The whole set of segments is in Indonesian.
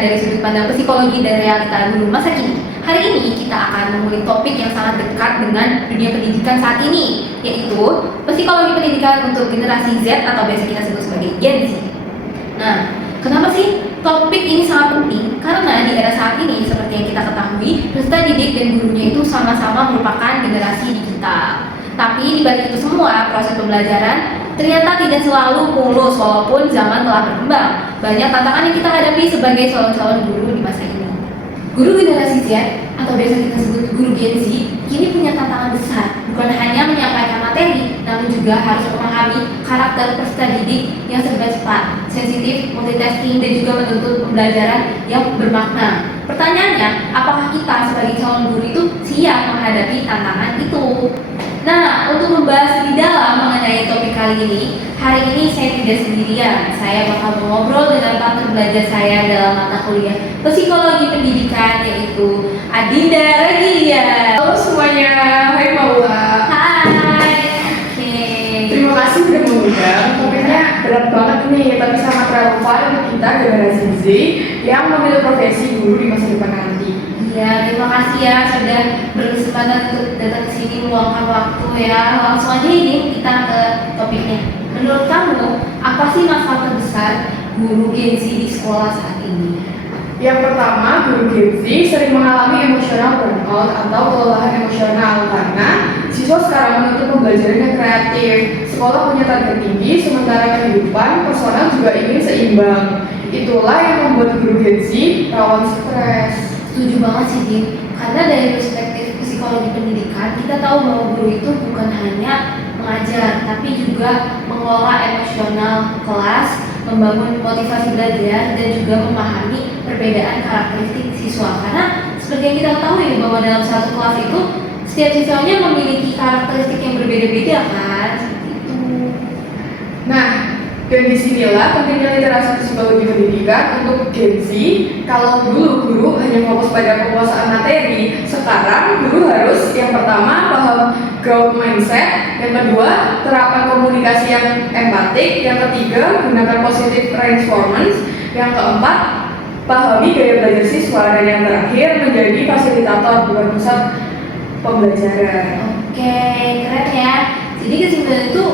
dari sudut pandang psikologi dan realita guru masa kini. Hari ini kita akan mengulik topik yang sangat dekat dengan dunia pendidikan saat ini, yaitu psikologi pendidikan untuk generasi Z atau biasa kita sebut sebagai Gen Z. Nah, kenapa sih topik ini sangat penting? Karena di era saat ini, seperti yang kita ketahui, peserta didik dan gurunya itu sama-sama merupakan generasi digital. Tapi di balik itu semua, proses pembelajaran ternyata tidak selalu mulus walaupun zaman telah berkembang. Banyak tantangan yang kita hadapi sebagai calon-calon guru di masa ini. Guru generasi Z atau biasa kita sebut guru Gen Z kini punya tantangan besar, bukan hanya menyampaikan materi, namun juga harus memahami karakter peserta didik yang serba cepat, sensitif, multitasking, dan juga menuntut pembelajaran yang bermakna. Pertanyaannya, apakah kita sebagai calon guru itu siap menghadapi tantangan itu? Nah, untuk membahas lebih dalam mengenai topik kali ini, hari ini saya tidak sendirian. Saya bakal ngobrol dengan partner belajar saya dalam mata kuliah Psikologi Pendidikan, yaitu Adinda Regilia. Halo semuanya, hai Paula. Hai. Oke. Terima kasih sudah mengundang. Topiknya berat banget nih, tapi sangat relevan untuk kita generasi Z yang memilih profesi guru di masa depan nanti. Ya, terima kasih ya sudah berkesempatan untuk datang ke sini meluangkan waktu ya. Langsung aja ini kita ke topiknya. Menurut kamu, apa sih masalah terbesar guru Gen Z di sekolah saat ini? Yang pertama, guru Gen Z sering mengalami emosional burnout atau kelelahan emosional karena siswa sekarang menuntut pembelajaran yang kreatif. Sekolah punya target tinggi, sementara kehidupan personal juga ingin seimbang. Itulah yang membuat guru Gen Z rawan stres. Setuju banget sih, Din. Karena dari perspektif psikologi pendidikan, kita tahu bahwa guru itu bukan hanya mengajar, tapi juga mengelola emosional kelas, membangun motivasi belajar, dan juga memahami perbedaan karakteristik siswa. Karena seperti yang kita ketahui bahwa dalam satu kelas itu, setiap siswanya memiliki karakteristik yang berbeda-beda kan? Seperti itu. Nah, dan disinilah pentingnya literasi psikologi pendidikan untuk Gen Z. Kalau dulu guru hanya fokus pada penguasaan materi, sekarang guru harus yang pertama paham growth mindset, yang kedua terapkan komunikasi yang empatik, yang ketiga gunakan positive reinforcement, yang keempat pahami gaya belajar siswa, dan yang terakhir menjadi fasilitator bukan pusat pembelajaran. Oke, keren ya. Jadi kesimpulan itu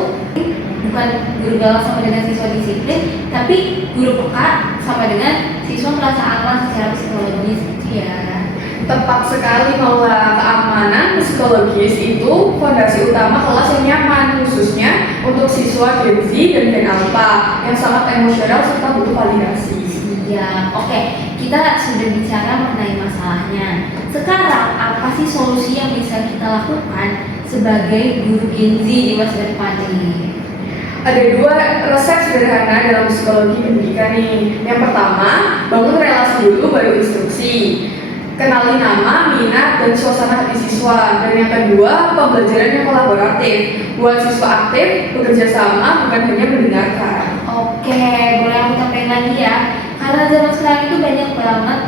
bukan guru galak sama dengan siswa disiplin, tapi guru peka sama dengan siswa merasa aman secara psikologis gitu ya. Tepat sekali, Maula. Keamanan psikologis itu fondasi utama kelas yang nyaman, khususnya untuk siswa Gen Z dan Gen Alpha yang sangat emosional serta butuh validasi. Iya, oke. Kita sudah bicara mengenai masalahnya. Sekarang apa sih solusi yang bisa kita lakukan sebagai guru Gen Z di masa depan ini? Ada dua resep sederhana dalam psikologi pendidikan nih. Yang pertama, bangun relasi dulu baru instruksi. Kenali nama, minat, dan suasana hati siswa. Dan yang kedua, pembelajaran yang kolaboratif. Buat siswa aktif, bekerja sama, bukan hanya mendengarkan. Oke, boleh aku tambahin lagi ya. Karena zaman sekarang itu banyak banget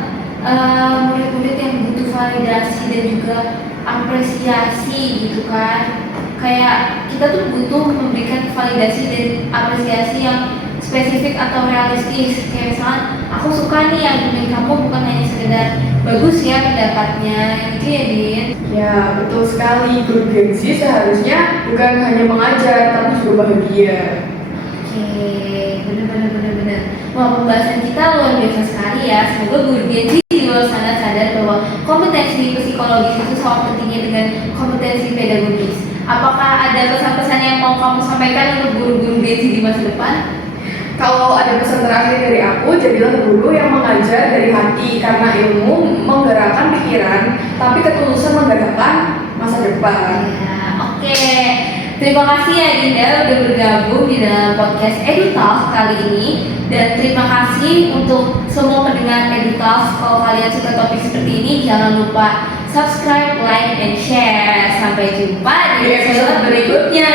murid-murid yang butuh validasi dan juga apresiasi gitu kan. Kayak kita tuh butuh memberikan validasi dan apresiasi yang spesifik atau realistis. Kayak misalnya, aku suka nih argumen kamu bukan hanya sekedar bagus ya pendapatnya, gitu ya Din. Ya, betul sekali. Guru Gen Z seharusnya bukan hanya mengajar, tapi juga bahagia. Oke, bener. Wah, pembahasan kita luar biasa sekali ya. Semoga guru Gen Z di luar sana sadar bahwa kompetensi psikologis itu sama pentingnya dengan kompetensi pedagogis. Apakah ada pesan-pesan yang mau kamu sampaikan untuk guru-guru Gen Z di masa depan? Kalau ada pesan terakhir dari aku, jadilah guru yang mengajar dari hati, karena ilmu menggerakkan pikiran, tapi ketulusan menggerakkan masa depan. Ya, oke. Terima kasih ya Dinda udah bergabung di dalam podcast EduTalk kali ini. Dan terima kasih untuk semua pendengar EduTalk. Kalau kalian suka topik seperti ini, jangan lupa subscribe, like, and share. Sampai jumpa di episode berikutnya.